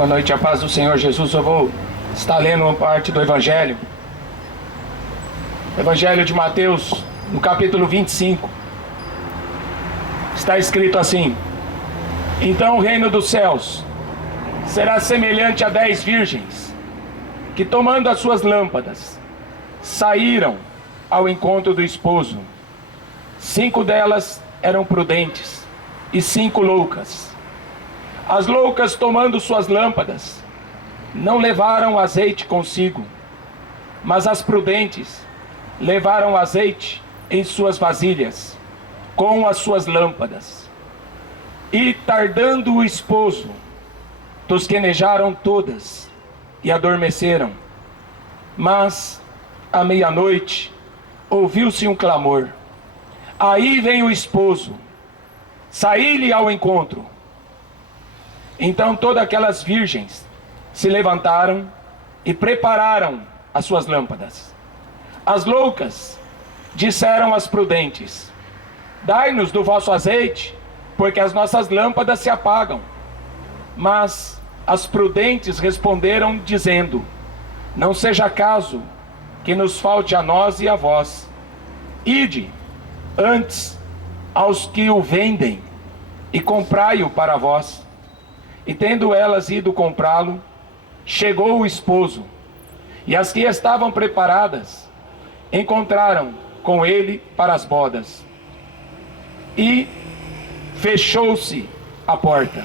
Boa noite, a paz do Senhor Jesus. Eu vou estar lendo uma parte do Evangelho. Evangelho de Mateus, no capítulo 25. Está escrito assim: então o reino dos céus será semelhante a 10 virgens, que tomando as suas lâmpadas, saíram ao encontro do esposo. 5 delas eram prudentes e 5 loucas. As loucas, tomando suas lâmpadas, não levaram azeite consigo, mas as prudentes levaram azeite em suas vasilhas, com as suas lâmpadas. E tardando o esposo, tosquenejaram todas e adormeceram. Mas, à meia-noite, ouviu-se um clamor: aí vem o esposo, saí-lhe ao encontro. Então todas aquelas virgens se levantaram e prepararam as suas lâmpadas. As loucas disseram às prudentes: dai-nos do vosso azeite, porque as nossas lâmpadas se apagam. Mas as prudentes responderam dizendo: não seja caso que nos falte a nós e a vós. Ide antes aos que o vendem e comprai-o para vós. E tendo elas ido comprá-lo, chegou o esposo, e as que estavam preparadas encontraram com ele para as bodas. E fechou-se a porta.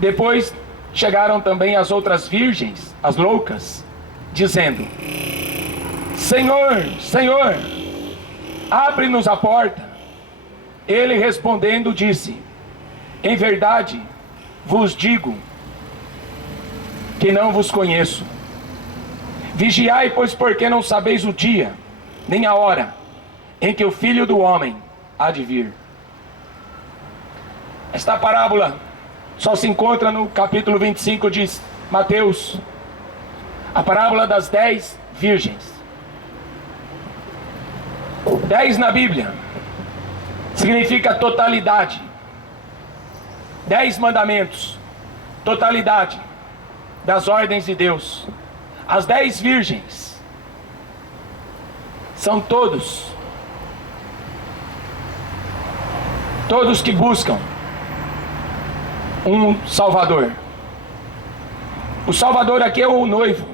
Depois chegaram também as outras virgens, as loucas, dizendo: Senhor, Senhor, abre-nos a porta. Ele respondendo disse: em verdade vos digo que não vos conheço. Vigiai, pois, porque não sabeis o dia, nem a hora, em que o Filho do Homem há de vir. Esta parábola só se encontra no capítulo 25 de Mateus. A parábola das 10 virgens. 10 na Bíblia significa totalidade. 10 mandamentos, totalidade das ordens de Deus. As 10 virgens são todos que buscam um Salvador. O Salvador aqui é o noivo.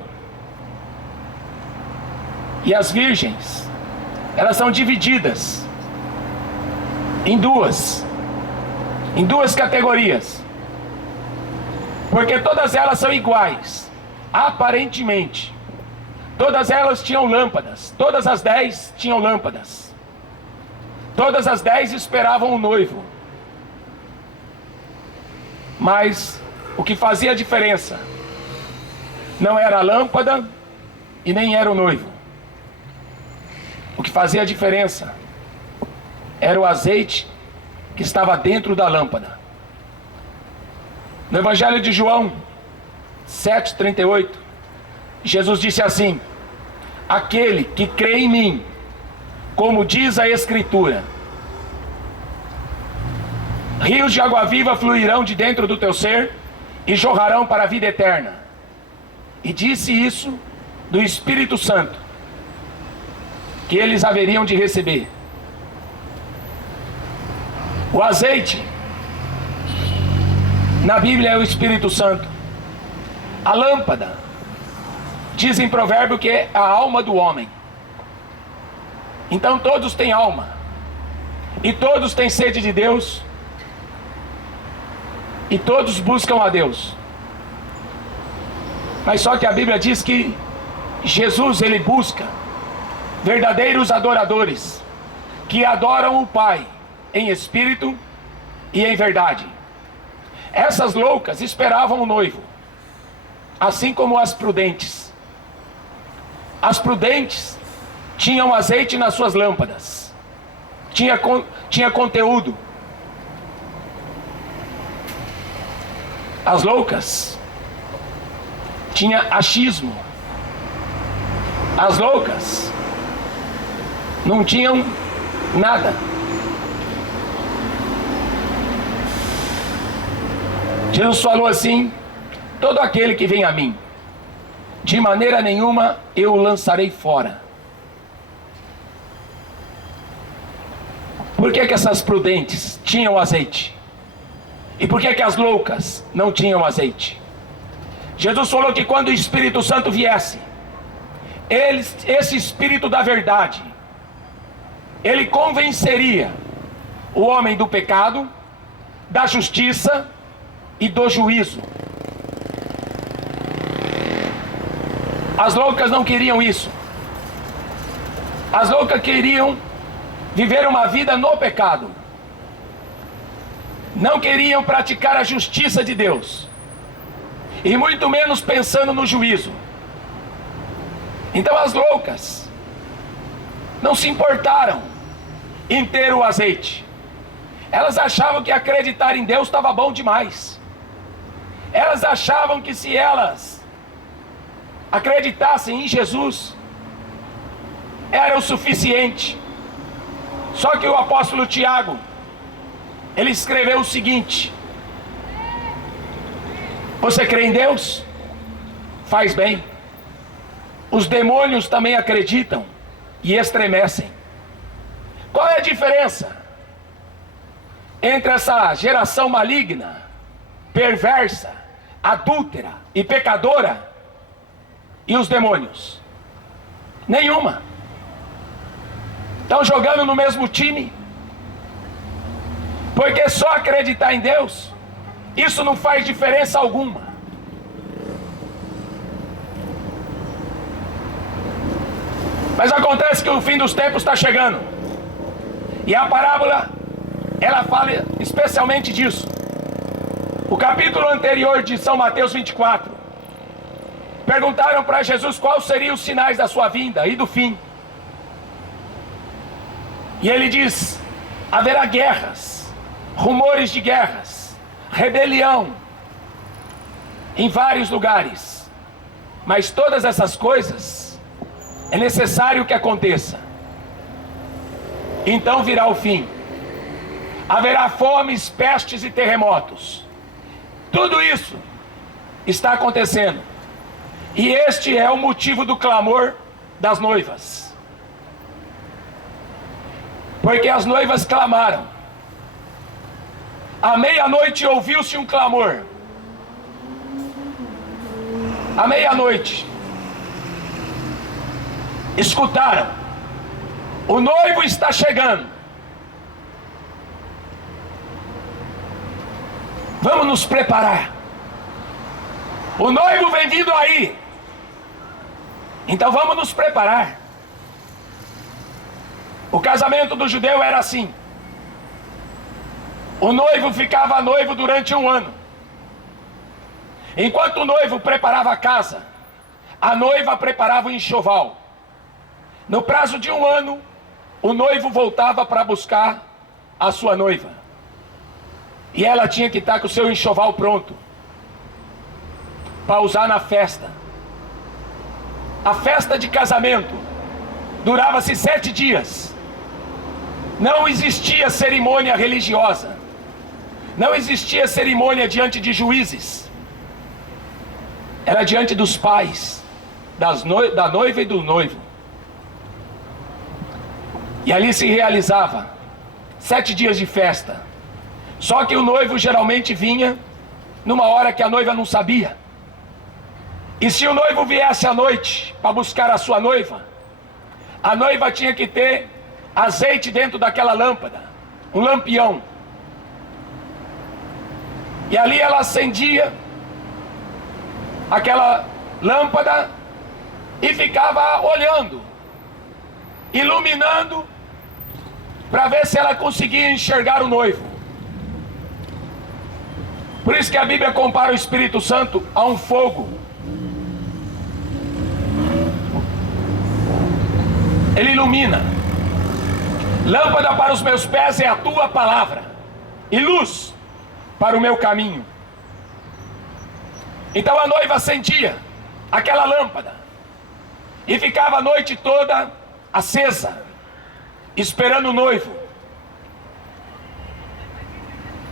E as virgens, elas são divididas em duas categorias, porque todas elas são iguais, aparentemente. Todas elas tinham lâmpadas, todas as 10 tinham lâmpadas, todas as 10 esperavam o noivo. Mas o que fazia a diferença não era a lâmpada e nem era o noivo. O que fazia a diferença era o azeite que estava dentro da lâmpada. No Evangelho de João 7,38, Jesus disse assim: aquele que crê em mim, como diz a Escritura, rios de água viva fluirão de dentro do teu ser e jorrarão para a vida eterna. E disse isso do Espírito Santo, que eles haveriam de receber. O azeite na Bíblia é o Espírito Santo. A lâmpada diz em provérbio que é a alma do homem. Então todos têm alma, e todos têm sede de Deus, e todos buscam a Deus. Mas só que a Bíblia diz que Jesus, ele busca verdadeiros adoradores, que adoram o Pai em espírito e em verdade. Essas loucas esperavam o noivo, assim como as prudentes. As prudentes tinham azeite nas suas lâmpadas, tinha conteúdo. As loucas tinha achismo. As loucas não tinham nada. Jesus falou assim: todo aquele que vem a mim, de maneira nenhuma eu o lançarei fora. Por que essas prudentes tinham azeite? E por que as loucas não tinham azeite? Jesus falou que quando o Espírito Santo viesse, esse Espírito da verdade, ele convenceria o homem do pecado, da justiça e do juízo. As loucas não queriam isso. As loucas queriam viver uma vida no pecado. Não queriam praticar a justiça de Deus, e muito menos pensando no juízo. Então as loucas não se importaram em ter o azeite. Elas achavam que acreditar em Deus estava bom demais. Elas achavam que se elas acreditassem em Jesus, era o suficiente. Só que o apóstolo Tiago, ele escreveu o seguinte: você crê em Deus? Faz bem. Os demônios também acreditam e estremecem. Qual é a diferença entre essa geração maligna, perversa, adúltera e pecadora e os demônios? Nenhuma. Estão jogando no mesmo time. Porque só acreditar em Deus, isso não faz diferença alguma. Mas acontece que o fim dos tempos está chegando. E a parábola, ela fala especialmente disso. O capítulo anterior de São Mateus 24, perguntaram para Jesus quais seriam os sinais da sua vinda e do fim. E ele diz: haverá guerras, rumores de guerras, rebelião em vários lugares. Mas todas essas coisas é necessário que aconteça. Então virá o fim. Haverá fomes, pestes e terremotos. Tudo isso está acontecendo. E este é o motivo do clamor das noivas. Porque as noivas clamaram. À meia-noite ouviu-se um clamor. À meia-noite escutaram: o noivo está chegando. Vamos nos preparar. O noivo vem vindo aí. Então vamos nos preparar. O casamento do judeu era assim. O noivo ficava noivo durante 1 ano. Enquanto o noivo preparava a casa, a noiva preparava o enxoval. No prazo de 1 ano, o noivo voltava para buscar a sua noiva. E ela tinha que estar com o seu enxoval pronto para usar na festa. A festa de casamento durava-se 7 dias. Não existia cerimônia religiosa. Não existia cerimônia diante de juízes. Era diante dos pais, da noiva e do noivo. E ali se realizava 7 dias de festa. Só que o noivo geralmente vinha numa hora que a noiva não sabia. E se o noivo viesse à noite para buscar a sua noiva, a noiva tinha que ter azeite dentro daquela lâmpada, um lampião. E ali ela acendia aquela lâmpada e ficava olhando, iluminando, para ver se ela conseguia enxergar o noivo. Por isso que a Bíblia compara o Espírito Santo a um fogo. Ele ilumina. Lâmpada para os meus pés é a tua palavra, e luz para o meu caminho. Então a noiva acendia aquela lâmpada e ficava a noite toda acesa, esperando o noivo.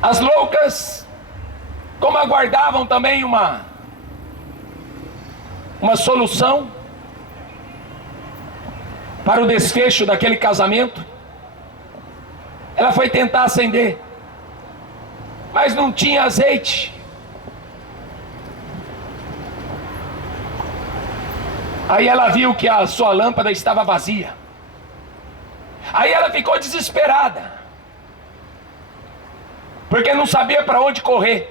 As loucas como aguardavam também uma solução para o desfecho daquele casamento, ela foi tentar acender, mas não tinha azeite. Aí ela viu que a sua lâmpada estava vazia. Aí ela ficou desesperada, porque não sabia para onde correr.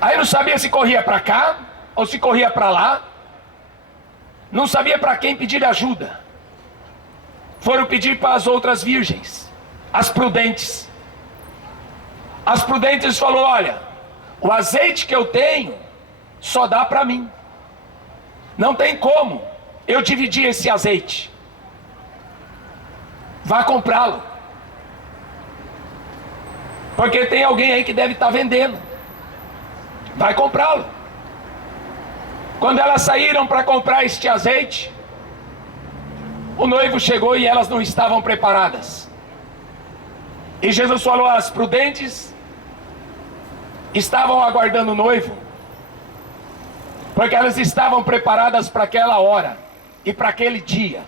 Aí não sabia se corria para cá ou se corria para lá. Não sabia para quem pedir ajuda. Foram pedir para as outras virgens, as prudentes. As prudentes falou: olha, o azeite que eu tenho só dá para mim. Não tem como eu dividir esse azeite. Vá comprá-lo, porque tem alguém aí que deve estar vendendo. Vai comprá-lo. Quando elas saíram para comprar este azeite, o noivo chegou e elas não estavam preparadas. E Jesus falou: as prudentes estavam aguardando o noivo, porque elas estavam preparadas para aquela hora e para aquele dia.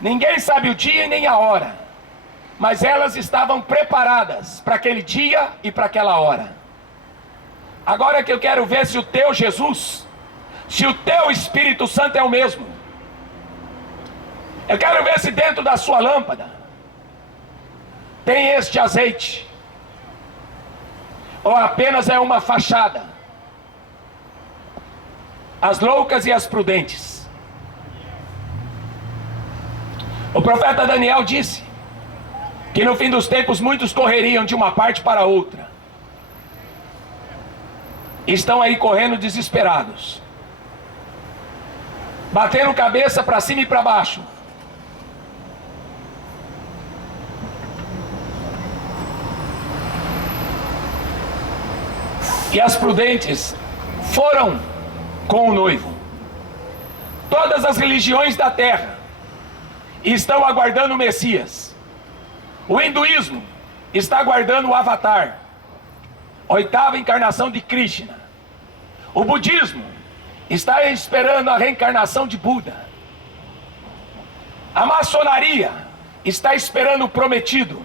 Ninguém sabe o dia e nem a hora, mas elas estavam preparadas para aquele dia e para aquela hora. Agora que eu quero ver se o teu Jesus, se o teu Espírito Santo é o mesmo. Eu quero ver se dentro da sua lâmpada tem este azeite, ou apenas é uma fachada. As loucas e as prudentes. O profeta Daniel disse que no fim dos tempos muitos correriam de uma parte para outra. Estão aí correndo desesperados, batendo cabeça para cima e para baixo. E as prudentes foram com o noivo. Todas as religiões da terra estão aguardando o Messias. O hinduísmo está aguardando o Avatar, oitava encarnação de Krishna. O budismo está esperando a reencarnação de Buda. A maçonaria está esperando o prometido.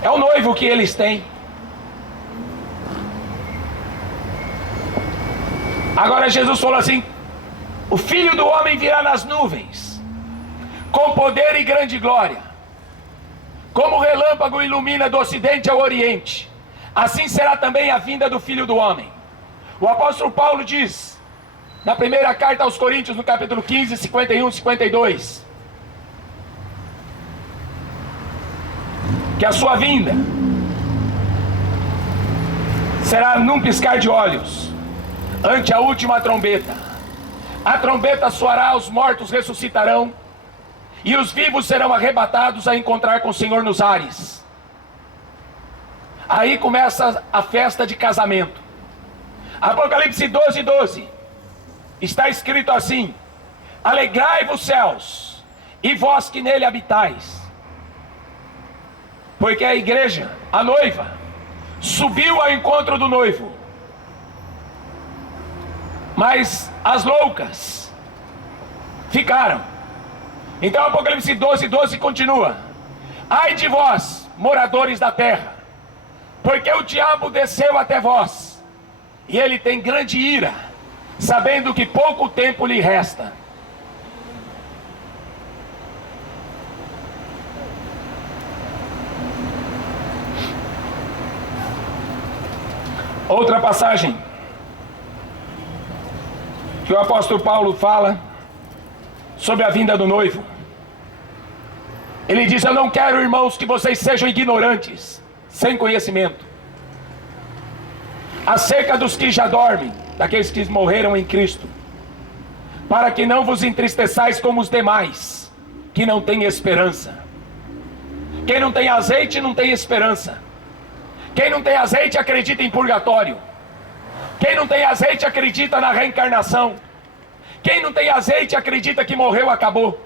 É o noivo que eles têm. Agora Jesus falou assim: o Filho do Homem virá nas nuvens, com poder e grande glória. Como o relâmpago ilumina do ocidente ao oriente, assim será também a vinda do Filho do Homem. O apóstolo Paulo diz, na primeira carta aos Coríntios, no capítulo 15, 51 e 52, que a sua vinda será num piscar de olhos, ante a última trombeta. A trombeta soará, os mortos ressuscitarão, e os vivos serão arrebatados a encontrar com o Senhor nos ares. Aí começa a festa de casamento. Apocalipse 12, 12. Está escrito assim: alegrai-vos céus, e vós que nele habitais. Porque a igreja, a noiva, subiu ao encontro do noivo. Mas as loucas ficaram. Então Apocalipse 12, 12 continua: ai de vós, moradores da terra, porque o diabo desceu até vós, e ele tem grande ira, sabendo que pouco tempo lhe resta. Outra passagem que o apóstolo Paulo fala sobre a vinda do noivo. Ele diz: eu não quero, irmãos, que vocês sejam ignorantes, sem conhecimento, acerca dos que já dormem, daqueles que morreram em Cristo, para que não vos entristeçais como os demais, que não têm esperança. Quem não tem azeite não tem esperança. Quem não tem azeite acredita em purgatório. Quem não tem azeite acredita na reencarnação. Quem não tem azeite acredita que morreu, acabou.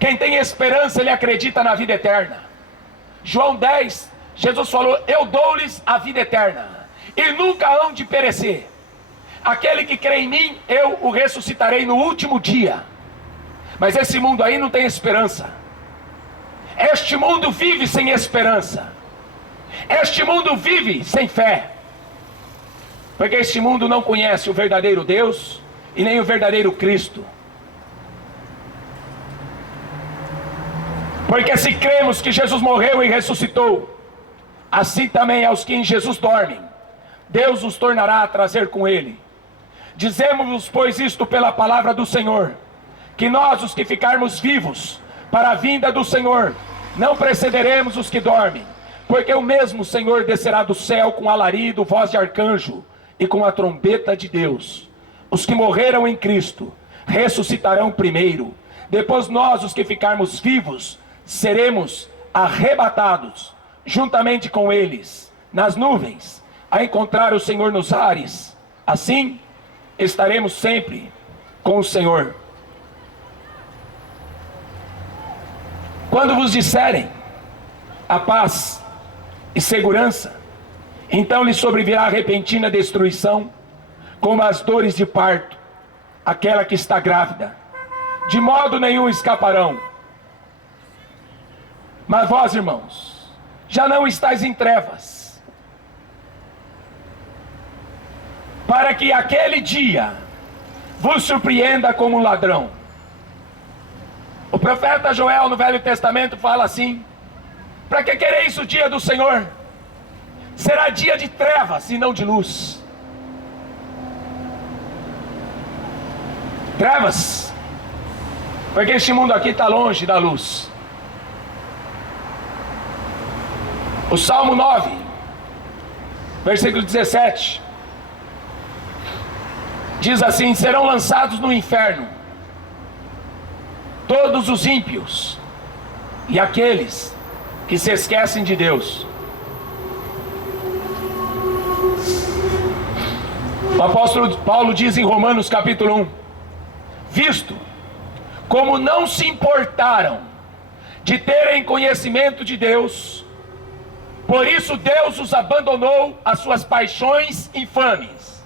Quem tem esperança, ele acredita na vida eterna. João 10, Jesus falou: eu dou-lhes a vida eterna, e nunca hão de perecer. Aquele que crê em mim, eu o ressuscitarei no último dia. Mas esse mundo aí não tem esperança. Este mundo vive sem esperança. Este mundo vive sem fé. Porque este mundo não conhece o verdadeiro Deus e nem o verdadeiro Cristo. Porque se cremos que Jesus morreu e ressuscitou, assim também aos que em Jesus dormem, Deus os tornará a trazer com ele. Dizemos-vos, pois, isto pela palavra do Senhor, que nós, os que ficarmos vivos para a vinda do Senhor, não precederemos os que dormem, porque o mesmo Senhor descerá do céu com alarido, voz de arcanjo e com a trombeta de Deus. Os que morreram em Cristo ressuscitarão primeiro. Depois nós, os que ficarmos vivos, seremos arrebatados juntamente com eles nas nuvens, a encontrar o Senhor nos ares. Assim estaremos sempre com o Senhor. Quando vos disserem a paz e segurança, então lhes sobrevirá repentina destruição, como as dores de parto, aquela que está grávida. De modo nenhum escaparão. Mas vós, irmãos, já não estáis em trevas, para que aquele dia vos surpreenda como um ladrão. O profeta Joel no Velho Testamento fala assim: para que quereis o dia do Senhor? Será dia de trevas e não de luz. Trevas, porque este mundo aqui está longe da luz. O Salmo 9, versículo 17, diz assim: serão lançados no inferno todos os ímpios e aqueles que se esquecem de Deus. O apóstolo Paulo diz em Romanos capítulo 1: visto como não se importaram de terem conhecimento de Deus, por isso Deus os abandonou às suas paixões infames.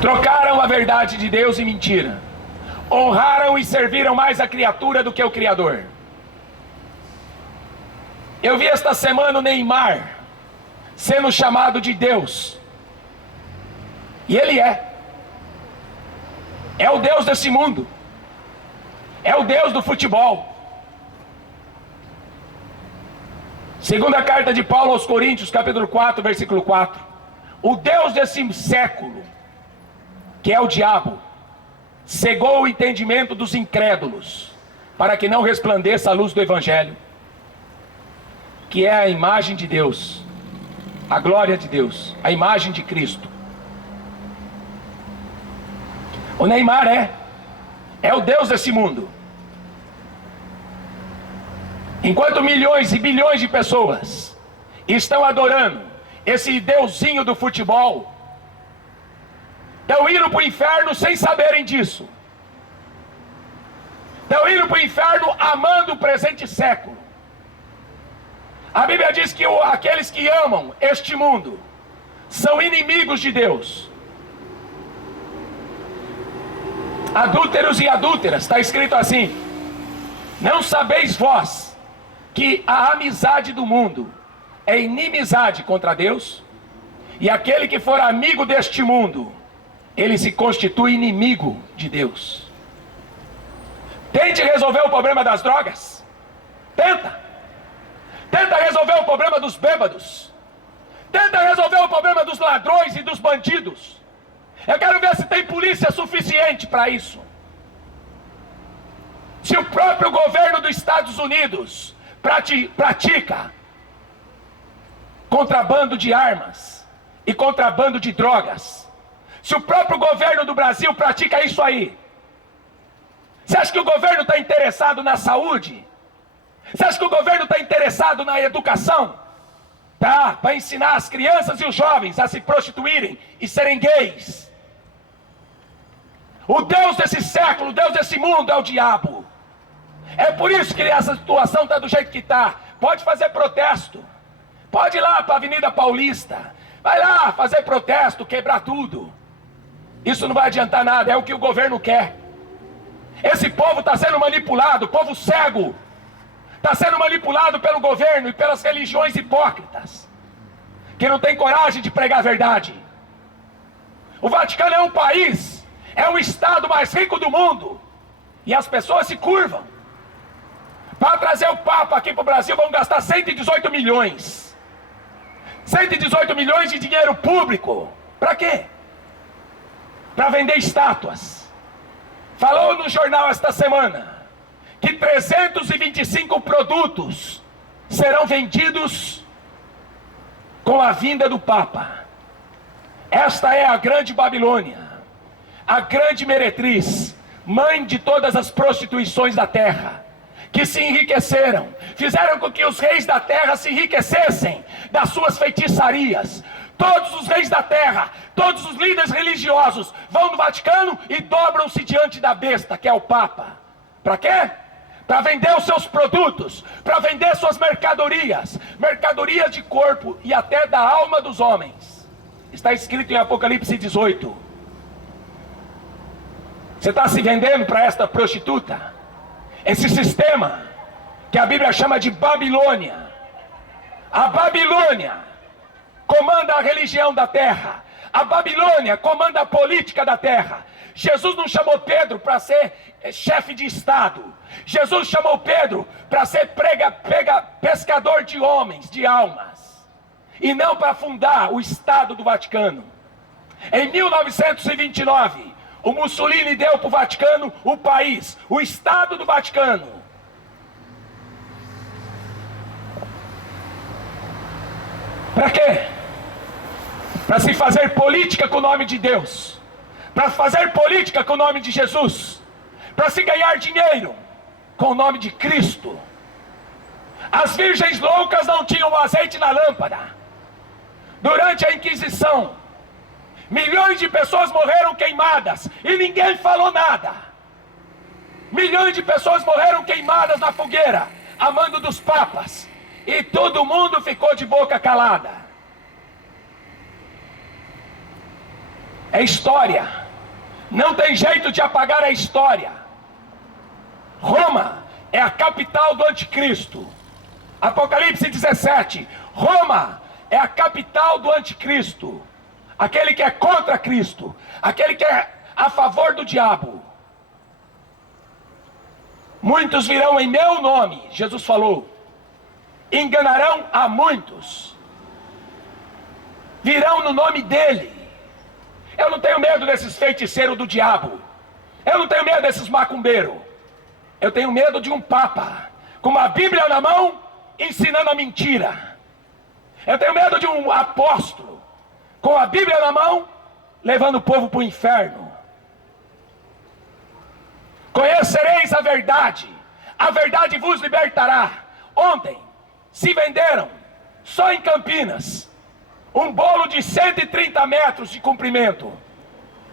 Trocaram a verdade de Deus em mentira. Honraram e serviram mais a criatura do que o Criador. Eu vi esta semana o Neymar sendo chamado de Deus. E ele é. É o Deus desse mundo. É o Deus do futebol. Segunda carta de Paulo aos Coríntios, capítulo 4, versículo 4. O Deus desse século, que é o diabo, cegou o entendimento dos incrédulos, para que não resplandeça a luz do Evangelho, que é a imagem de Deus, a glória de Deus, a imagem de Cristo. O Neymar é o Deus desse mundo. Enquanto milhões e bilhões de pessoas estão adorando esse deusinho do futebol, estão indo para o inferno sem saberem disso. Estão indo para o inferno amando o presente século. A Bíblia diz que aqueles que amam este mundo são inimigos de Deus. Adúlteros e adúlteras, está escrito assim: não sabeis vós que a amizade do mundo é inimizade contra Deus? E aquele que for amigo deste mundo, ele se constitui inimigo de Deus. Tente resolver o problema das drogas. Tenta resolver o problema dos bêbados. Tenta resolver o problema dos ladrões e dos bandidos. Eu quero ver se tem polícia suficiente para isso. Se o próprio governo dos Estados Unidos pratica contrabando de armas e contrabando de drogas, se o próprio governo do Brasil pratica isso aí, você acha que o governo está interessado na saúde? Você acha que o governo está interessado na educação? Tá, para ensinar as crianças e os jovens a se prostituírem e serem gays. O Deus desse século, o Deus desse mundo é o diabo. É por isso que essa situação está do jeito que está. Pode fazer protesto. Pode ir lá para a Avenida Paulista. Vai lá fazer protesto, quebrar tudo. Isso não vai adiantar nada, é o que o governo quer. Esse povo está sendo manipulado, povo cego. Está sendo manipulado pelo governo e pelas religiões hipócritas, que não tem coragem de pregar a verdade. O Vaticano é um país, é o estado mais rico do mundo. E as pessoas se curvam. Para trazer o Papa aqui para o Brasil, vão gastar 118 milhões. 118 milhões de dinheiro público. Para quê? Para vender estátuas. Falou no jornal esta semana que 325 produtos serão vendidos com a vinda do Papa. Esta é a grande Babilônia, a grande meretriz, mãe de todas as prostituições da terra, que se enriqueceram, fizeram com que os reis da terra se enriquecessem das suas feitiçarias. Todos os reis da terra, todos os líderes religiosos vão no Vaticano e dobram-se diante da besta, que é o Papa. Para quê? Para vender os seus produtos, para vender suas mercadorias, mercadorias de corpo e até da alma dos homens. Está escrito em Apocalipse 18. Você está se vendendo para esta prostituta? Esse sistema que a Bíblia chama de Babilônia. A Babilônia comanda a religião da terra. A Babilônia comanda a política da terra. Jesus não chamou Pedro para ser chefe de estado. Jesus chamou Pedro para ser pescador de homens, de almas. E não para fundar o Estado do Vaticano. Em 1929, o Mussolini deu para o Vaticano o país, o Estado do Vaticano. Para quê? Para se fazer política com o nome de Deus, para fazer política com o nome de Jesus, para se ganhar dinheiro com o nome de Cristo. As virgens loucas não tinham azeite na lâmpada. Durante a Inquisição, milhões de pessoas morreram queimadas e ninguém falou nada. Milhões de pessoas morreram queimadas na fogueira, a mando dos papas, e todo mundo ficou de boca calada. É história. Não tem jeito de apagar a história. Roma é a capital do anticristo. Apocalipse 17. Roma é a capital do anticristo. Aquele que é contra Cristo. Aquele que é a favor do diabo. Muitos virão em meu nome, Jesus falou. Enganarão a muitos. Virão no nome dele. Eu não tenho medo desses feiticeiros do diabo. Eu não tenho medo desses macumbeiros. Eu tenho medo de um papa com uma Bíblia na mão, ensinando a mentira. Eu tenho medo de um apóstolo com a Bíblia na mão, levando o povo para o inferno. Conhecereis a verdade vos libertará. Ontem se venderam, só em Campinas, um bolo de 130 metros de comprimento.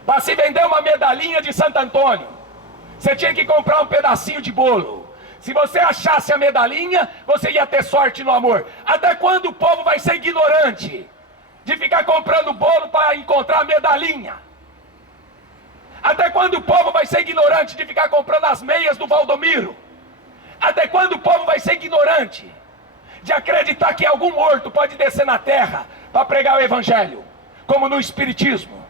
Para se vender uma medalhinha de Santo Antônio, você tinha que comprar um pedacinho de bolo. Se você achasse a medalhinha, você ia ter sorte no amor. Até quando o povo vai ser ignorante de ficar comprando bolo para encontrar a medalhinha? Até quando o povo vai ser ignorante de ficar comprando as meias do Valdomiro? Até quando o povo vai ser ignorante de acreditar que algum morto pode descer na terra para pregar o evangelho, como no espiritismo?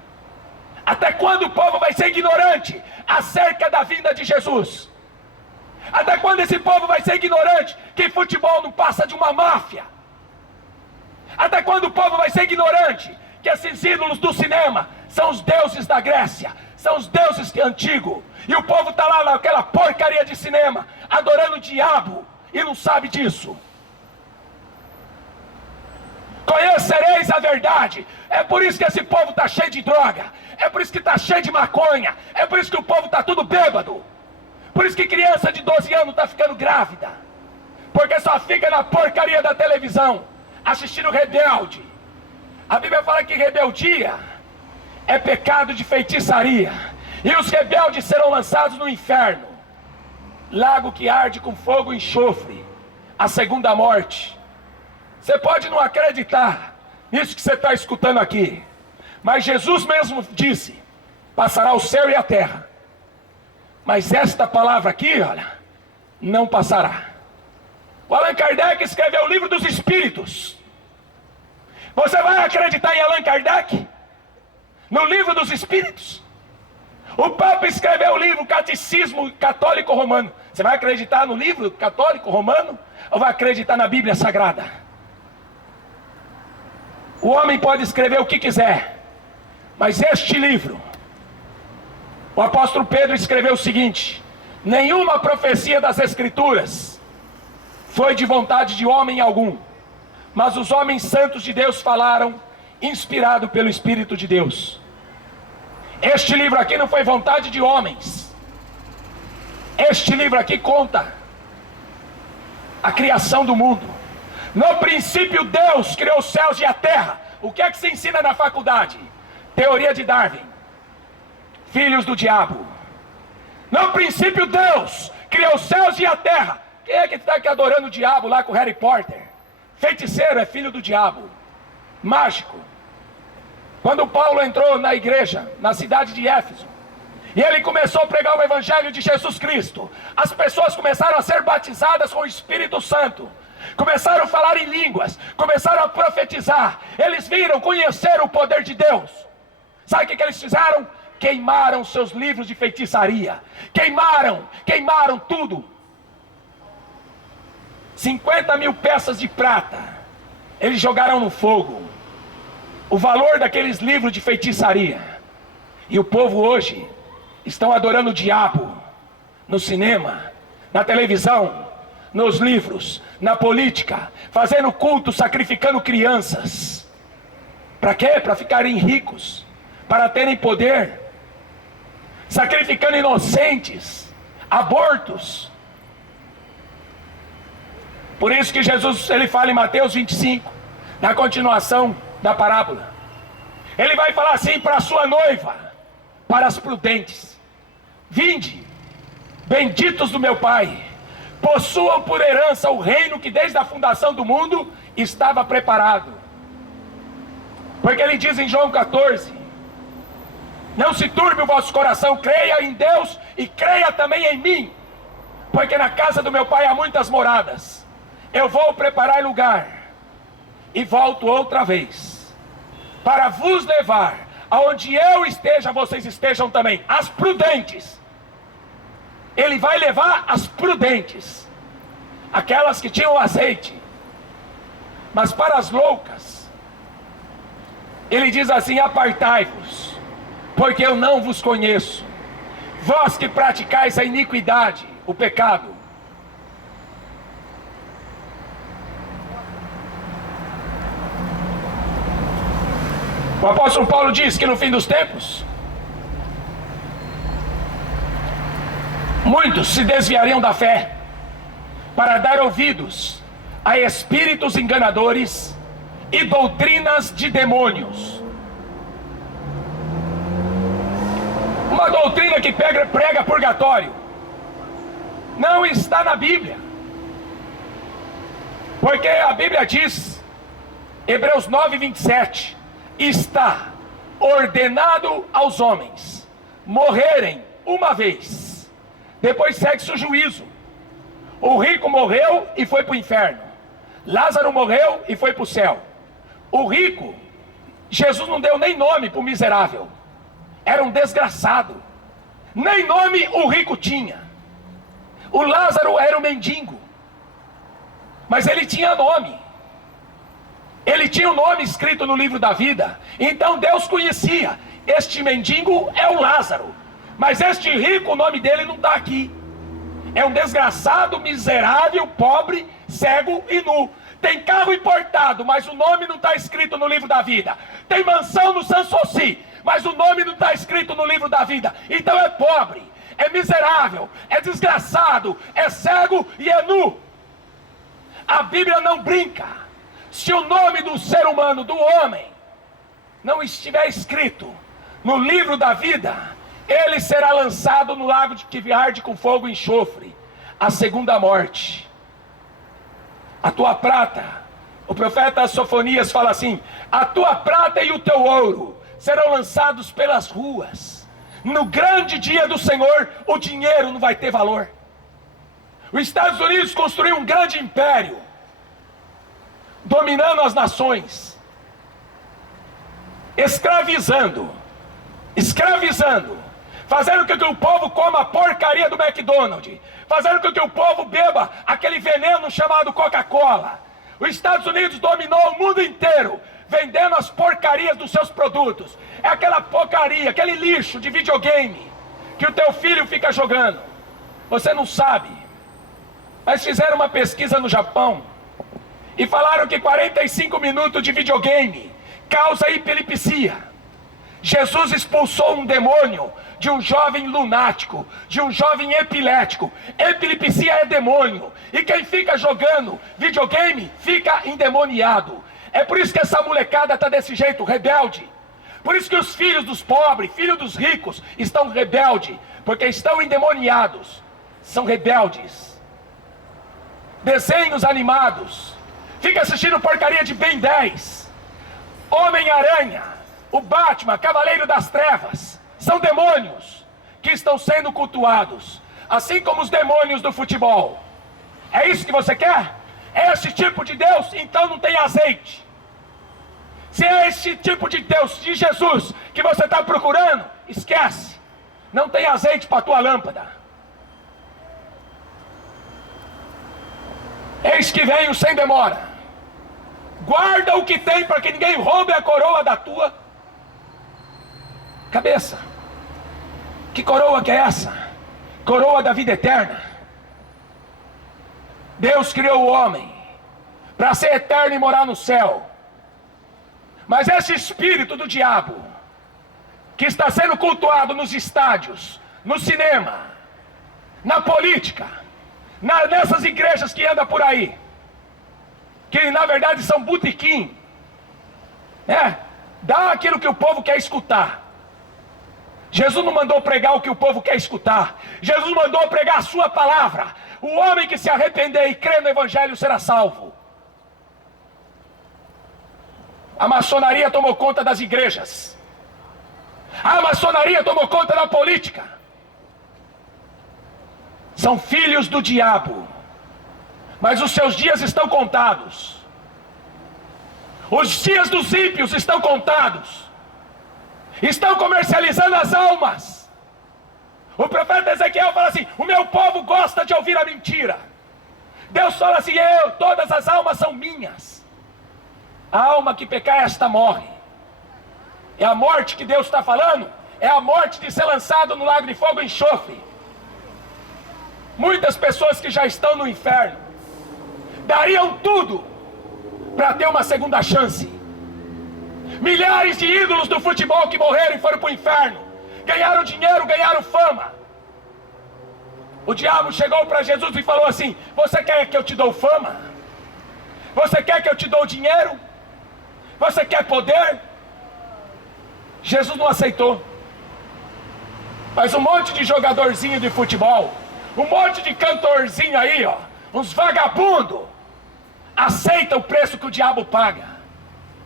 Até quando o povo vai ser ignorante acerca da vinda de Jesus? Até quando esse povo vai ser ignorante que futebol não passa de uma máfia? Até quando o povo vai ser ignorante que esses ídolos do cinema são os deuses da Grécia, são os deuses antigos, e o povo está lá naquela porcaria de cinema adorando o diabo e não sabe disso? Conhecereis a verdade. É por isso que esse povo está cheio de droga, é por isso que está cheio de maconha, é por isso que o povo está tudo bêbado, por isso que criança de 12 anos está ficando grávida, porque só fica na porcaria da televisão assistindo Rebelde. A Bíblia fala que rebeldia é pecado de feitiçaria, E os rebeldes serão lançados no inferno, lago que arde com fogo e enxofre, a segunda morte. Você pode não acreditar nisso que você está escutando aqui, mas Jesus mesmo disse: passará o céu e a terra, mas esta palavra aqui, olha, não passará. O Allan Kardec escreveu o livro dos Espíritos. Você vai acreditar em Allan Kardec? No livro dos Espíritos? O Papa escreveu o livro Catecismo Católico Romano. Você vai acreditar no livro católico romano? Ou vai acreditar na Bíblia Sagrada? O homem pode escrever o que quiser, mas este livro, o apóstolo Pedro escreveu o seguinte: nenhuma profecia das Escrituras foi de vontade de homem algum, mas os homens santos de Deus falaram, inspirado pelo Espírito de Deus. Este livro aqui não foi vontade de homens. Este livro aqui conta a criação do mundo. No princípio Deus criou os céus e a terra. O que é que se ensina na faculdade? Teoria de Darwin. Filhos do diabo. No princípio Deus criou os céus e a terra. Quem é que está aqui adorando o diabo lá com o Harry Potter? Feiticeiro é filho do diabo. Mágico. Quando Paulo entrou na igreja, na cidade de Éfeso, e ele começou a pregar o evangelho de Jesus Cristo, as pessoas começaram a ser batizadas com o Espírito Santo, começaram a falar em línguas, começaram a profetizar. Eles viram, conheceram o poder de Deus. Sabe o que eles fizeram? Queimaram seus livros de feitiçaria. Queimaram tudo. 50.000 peças de prata eles jogaram no fogo. O valor daqueles livros de feitiçaria. E o povo hoje estão adorando o diabo no cinema, na televisão, nos livros, na política, fazendo culto, sacrificando crianças. Para quê? Para ficarem ricos, para terem poder, sacrificando inocentes, abortos. Por isso que Jesus, ele fala em Mateus 25, na continuação da parábola, ele vai falar assim para a sua noiva, para as prudentes: vinde, benditos do meu Pai, possuam por herança o reino que desde a fundação do mundo estava preparado. Porque ele diz em João 14: não se turbe o vosso coração, creia em Deus e creia também em mim, porque na casa do meu Pai há muitas moradas. Eu vou preparar lugar e volto outra vez, para vos levar aonde eu esteja, vocês estejam também. As prudentes, ele vai levar as prudentes, aquelas que tinham azeite. Mas para as loucas, ele diz assim: apartai-vos, porque eu não vos conheço, vós que praticais a iniquidade, o pecado. O apóstolo Paulo diz que no fim dos tempos, muitos se desviariam da fé, para dar ouvidos a espíritos enganadores e doutrinas de demônios. Uma doutrina que prega purgatório não está na Bíblia, porque a Bíblia diz, Hebreus 9:27, está ordenado aos homens morrerem uma vez, depois segue-se o juízo. O rico morreu e foi para o inferno, Lázaro morreu e foi para o céu. O rico, Jesus não deu nem nome para o miserável, era um desgraçado, nem nome o rico tinha. O Lázaro era um mendigo, mas ele tinha nome. Ele tinha o nome escrito no livro da vida. Então Deus conhecia: este mendigo é o Lázaro, mas este rico, o nome dele não está aqui. É um desgraçado, miserável, pobre, cego e nu. Tem carro importado, mas o nome não está escrito no livro da vida. Tem mansão no Sanssouci, mas o nome não está escrito no livro da vida. Então é pobre, é miserável, é desgraçado, é cego e é nu. A Bíblia não brinca. Se o nome do ser humano, do homem, não estiver escrito no livro da vida, ele será lançado no lago que arde com fogo e enxofre, a segunda morte. A tua prata, o profeta Sofonias fala assim: a tua prata e o teu ouro serão lançados pelas ruas. No grande dia do Senhor, o dinheiro não vai ter valor. Os Estados Unidos construiu um grande império, dominando as nações, escravizando, fazendo com que o povo coma a porcaria do McDonald's, fazendo com que o povo beba aquele veneno chamado Coca-Cola. Os Estados Unidos dominou o mundo inteiro, vendendo as porcarias dos seus produtos. É aquela porcaria, aquele lixo de videogame que o teu filho fica jogando. Você não sabe, mas fizeram uma pesquisa no Japão e falaram que 45 minutos de videogame causa epilepsia. Jesus expulsou um demônio de um jovem lunático, de um jovem epilético. Epilepsia é demônio, e quem fica jogando videogame fica endemoniado. É por isso que essa molecada está desse jeito, rebelde. Por isso que os filhos dos pobres, filhos dos ricos, estão rebeldes, porque estão endemoniados, são rebeldes. Desenhos animados, fica assistindo porcaria de Ben 10, Homem-Aranha, o Batman, Cavaleiro das Trevas, são demônios que estão sendo cultuados, assim como os demônios do futebol. É isso que você quer? É esse tipo de Deus? Então não tem azeite. Se é esse tipo de Deus, de Jesus, que você está procurando, esquece. Não tem azeite para a tua lâmpada. Eis que venho sem demora. Guarda o que tem para que ninguém roube a coroa da tua cabeça. Que coroa que é essa? Coroa da vida eterna. Deus criou o homem para ser eterno e morar no céu. Mas esse espírito do diabo, que está sendo cultuado nos estádios, no cinema, na política, nessas igrejas que andam por aí, que na verdade são botequim, dá aquilo que o povo quer escutar. Jesus não mandou pregar o que o povo quer escutar. Jesus mandou pregar a sua palavra. O homem que se arrepender e crer no evangelho será salvo. A maçonaria tomou conta das igrejas. A maçonaria tomou conta da política. São filhos do diabo. Mas os seus dias estão contados. Os dias dos ímpios estão contados. Estão comercializando as almas. O profeta Ezequiel fala assim: o meu povo gosta de ouvir a mentira. Deus fala assim: todas as almas são minhas. A alma que pecar, esta morre. É a morte que Deus está falando. É a morte de ser lançado no lago de fogo e enxofre. Muitas pessoas que já estão no inferno dariam tudo para ter uma segunda chance. Milhares de ídolos do futebol que morreram e foram para o inferno, ganharam dinheiro, ganharam fama. O diabo chegou para Jesus e falou assim: você quer que eu te dou fama? Você quer que eu te dou dinheiro? Você quer poder? Jesus não aceitou. Mas um monte de jogadorzinho de futebol, um monte de cantorzinho aí, uns vagabundos, aceita o preço que o diabo paga.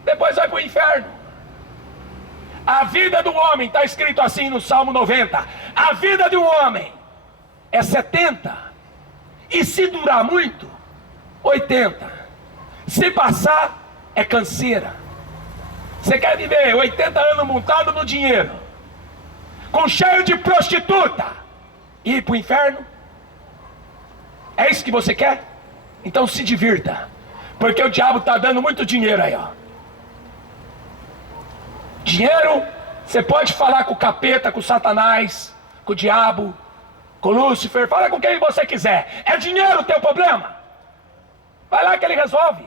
Depois vai para o inferno. A vida do homem, está escrito assim no Salmo 90, a vida de um homem é 70, e se durar muito, 80. Se passar, é canseira. Você quer viver 80 anos montado no dinheiro, com cheio de prostituta, e ir para o inferno? É isso que você quer? Então se divirta, porque o diabo está dando muito dinheiro aí, Dinheiro, você pode falar com o capeta, com o Satanás, com o diabo, com o Lúcifer, fala com quem você quiser. É dinheiro o teu problema? Vai lá que ele resolve.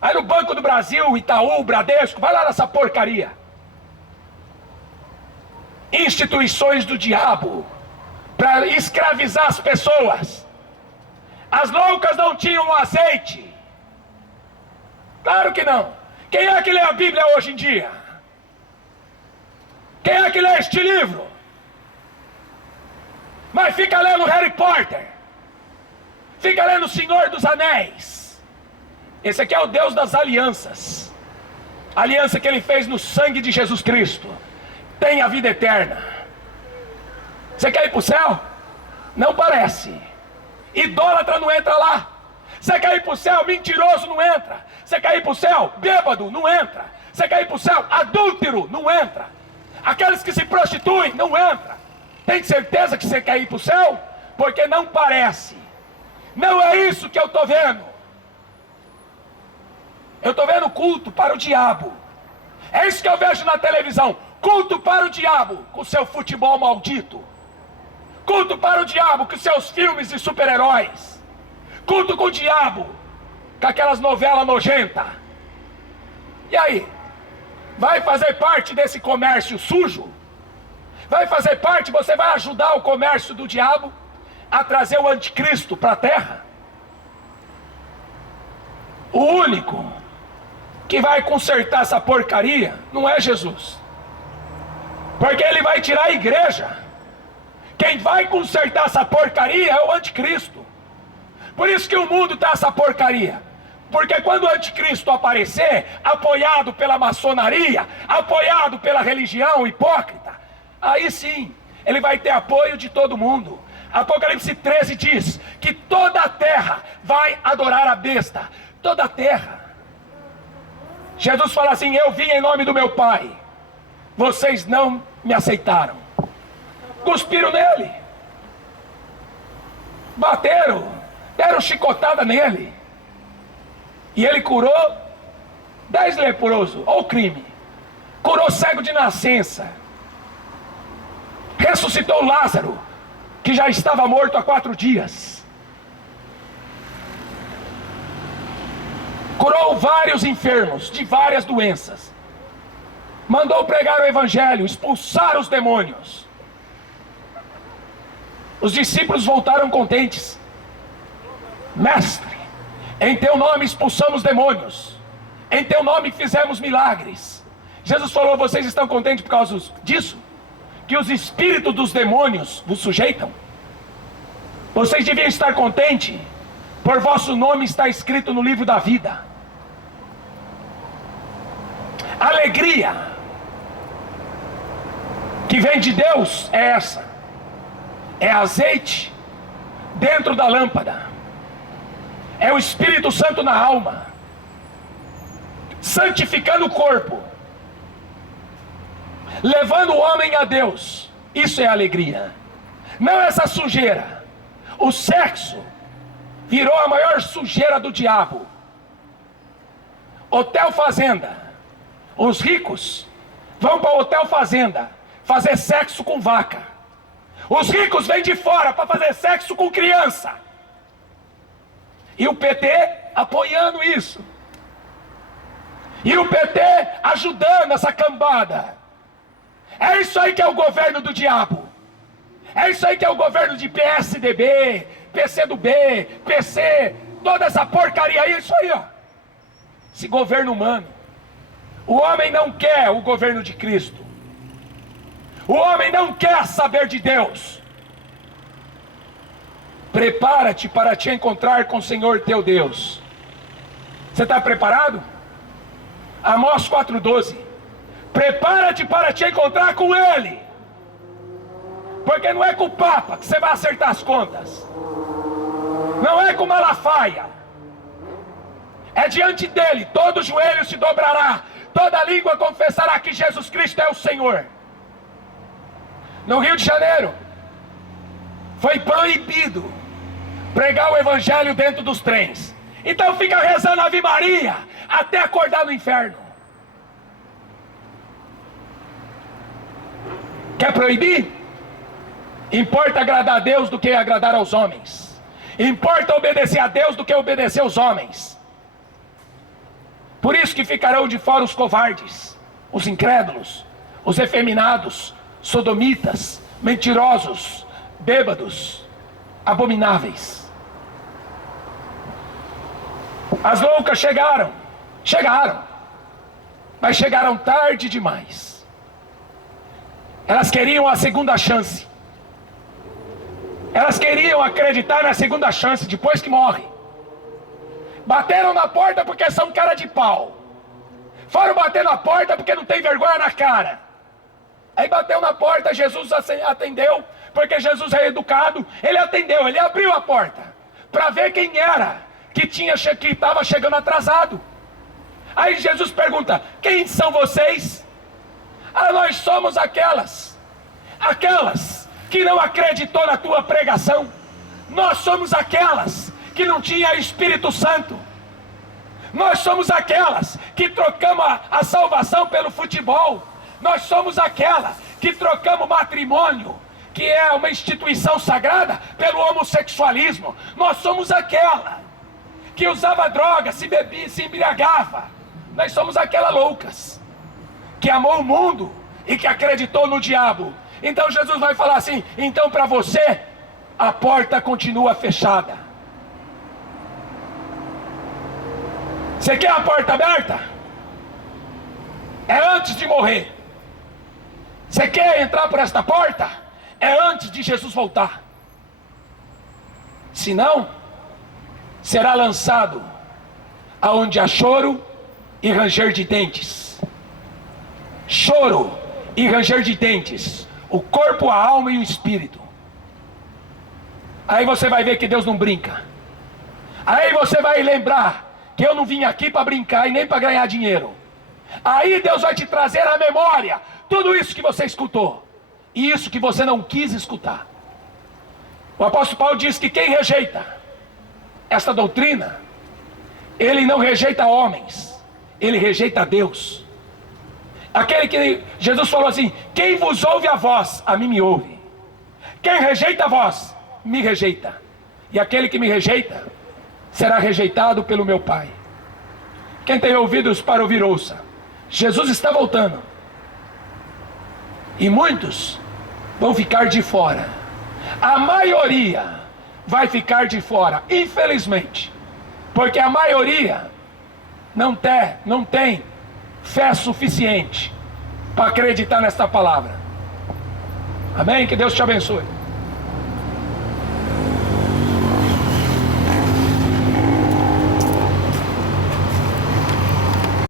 Aí no Banco do Brasil, Itaú, Bradesco, vai lá nessa porcaria. Instituições do diabo para escravizar as pessoas. As loucas não tinham azeite. Claro que não. Quem é que lê a Bíblia hoje em dia? Quem é que lê este livro? Mas fica lendo Harry Potter, fica lendo O Senhor dos Anéis. Esse aqui é o Deus das alianças. A aliança que ele fez no sangue de Jesus Cristo tem a vida eterna. Você quer ir para o céu? Não parece. Idólatra não entra lá. Você quer ir para o céu? Mentiroso não entra. Você quer ir para o céu? Bêbado não entra. Você quer ir para o céu? Adúltero não entra. Aqueles que se prostituem não entra. Tem certeza que você quer ir para o céu? Porque não parece. Não é isso que eu estou vendo. Eu estou vendo culto para o diabo. É isso que eu vejo na televisão. Culto para o diabo com seu futebol maldito. Culto para o diabo com seus filmes de super-heróis. Culto com o diabo com aquelas novelas nojentas. E aí? Vai fazer parte desse comércio sujo? Vai fazer parte, você vai ajudar o comércio do diabo a trazer o anticristo para a terra? O único que vai consertar essa porcaria não é Jesus, porque ele vai tirar a igreja. Quem vai consertar essa porcaria é o anticristo. Por isso que o mundo está essa porcaria. Porque quando o anticristo aparecer, apoiado pela maçonaria, apoiado pela religião hipócrita, aí sim, ele vai ter apoio de todo mundo. Apocalipse 13 diz que toda a terra vai adorar a besta. Toda a terra. Jesus fala assim: eu vim em nome do meu Pai, vocês não me aceitaram. Cuspiram nele, bateram, deram chicotada nele, e ele curou 10 leprosos. Olha o crime. Curou cego de nascença, ressuscitou Lázaro, que já estava morto há 4 dias, curou vários enfermos de várias doenças, mandou pregar o evangelho, expulsar os demônios. Os discípulos voltaram contentes. Mestre, em teu nome expulsamos demônios, em teu nome fizemos milagres. Jesus falou: vocês estão contentes por causa disso? Que os espíritos dos demônios vos sujeitam? Vocês deviam estar contentes, por vosso nome está escrito no livro da vida. Alegria que vem de Deus é essa. É azeite dentro da lâmpada. É o Espírito Santo na alma, santificando o corpo, levando o homem a Deus. Isso é alegria. Não essa sujeira. O sexo virou a maior sujeira do diabo. Hotel fazenda. Os ricos vão para o hotel fazenda fazer sexo com vaca. Os ricos vêm de fora para fazer sexo com criança. E o PT apoiando isso. E o PT ajudando essa cambada. É isso aí que é o governo do diabo. É isso aí que é o governo de PSDB, PCdoB, PC, toda essa porcaria aí, isso aí, ó. Esse governo humano. O homem não quer o governo de Cristo. O homem não quer saber de Deus. Prepara-te para te encontrar com o Senhor teu Deus. Você está preparado? Amós 4,12. Prepara-te para te encontrar com Ele. Porque não é com o Papa que você vai acertar as contas. Não é com Malafaia. É diante dele. Todo joelho se dobrará, toda língua confessará que Jesus Cristo é o Senhor. No Rio de Janeiro foi proibido pregar o evangelho dentro dos trens. Então fica rezando Ave Maria até acordar no inferno. Quer proibir? Importa agradar a Deus do que agradar aos homens. Importa obedecer a Deus do que obedecer aos homens. Por isso que ficarão de fora os covardes, os incrédulos, os efeminados, sodomitas, mentirosos, bêbados, abomináveis. As loucas chegaram, mas chegaram tarde demais. Elas queriam a segunda chance. Elas queriam acreditar na segunda chance depois que morre. Bateram na porta porque são cara de pau. Foram bater na porta porque não tem vergonha na cara. Aí bateu na porta, Jesus atendeu, porque Jesus é educado. Ele atendeu, ele abriu a porta para ver quem era que estava chegando atrasado. Aí Jesus pergunta: quem são vocês? Ah, nós somos aquelas que não acreditou na tua pregação. Nós somos aquelas que não tinha Espírito Santo. Nós somos aquelas que trocamos a salvação pelo futebol. Nós somos aquelas que trocamos matrimônio, que é uma instituição sagrada, pelo homossexualismo. Nós somos aquela que usava droga, se bebia, se embriagava. Nós somos aquelas loucas que amou o mundo e que acreditou no diabo. Então Jesus vai falar assim: então para você a porta continua fechada. Você quer a porta aberta? É antes de morrer. Você quer entrar por esta porta? É antes de Jesus voltar. Senão, será lançado aonde há choro e ranger de dentes. Choro e ranger de dentes. O corpo, a alma e o espírito. Aí você vai ver que Deus não brinca. Aí você vai lembrar que eu não vim aqui para brincar e nem para ganhar dinheiro. Aí Deus vai te trazer à memória tudo isso que você escutou e isso que você não quis escutar. O apóstolo Paulo diz que quem rejeita esta doutrina, ele não rejeita homens, ele rejeita Deus. Aquele que Jesus falou assim: quem vos ouve a voz, a mim me ouve. Quem rejeita a voz, me rejeita. E aquele que me rejeita será rejeitado pelo meu Pai. Quem tem ouvidos para ouvir, ouça. Jesus está voltando. E muitos vão ficar de fora. A maioria vai ficar de fora, infelizmente. Porque a maioria não tem fé suficiente para acreditar nesta palavra. Amém? Que Deus te abençoe.